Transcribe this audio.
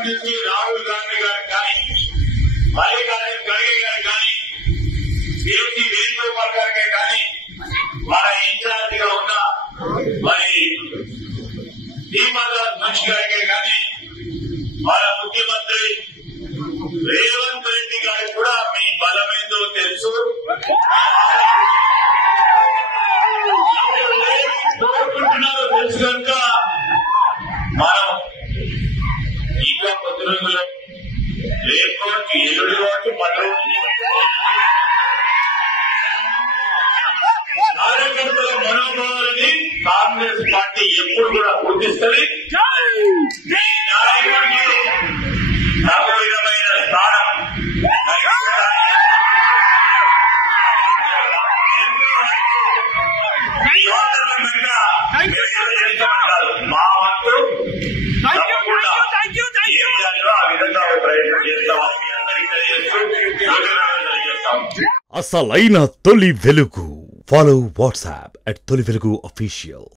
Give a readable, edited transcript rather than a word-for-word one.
సంబంధించి రాహుల్ గాంధీ గారు కానీ, మల్లికార్జున ఖర్గే గారు కానీ, కేసీ వేణుగోపాల్ గారికి కానీ, మన ఇన్ఛార్జ్ గా ఉన్న మరి ధీమాదాస్ మున్షి గారికి కానీ, మన ముఖ్యమంత్రి రేవంత్ రెడ్డి గారికి కూడా మీ బలమేందో తెలుసు. కోరుకుంటున్నారో తెలుసు కనుక మనం ఇంకా కొద్ది రోజులు రేపు ఎల్లుడి రోజు కార్యకర్తల మనోభావాలని కాంగ్రెస్ పార్టీ ఎప్పుడు కూడా గుర్తిస్తుంది. మీ నాయకుడికి నాకు విధమైన స్థానం మా వంతు తప్పకుండా ఈ విషయాల్లో ఆ విధంగా ప్రయత్నం చేస్తామని అందరికీ తెలియజేస్తాం. అసలైన తొలి వెలుగు. ఫాలో వాట్సాప్ @తొలి వెలుగు official.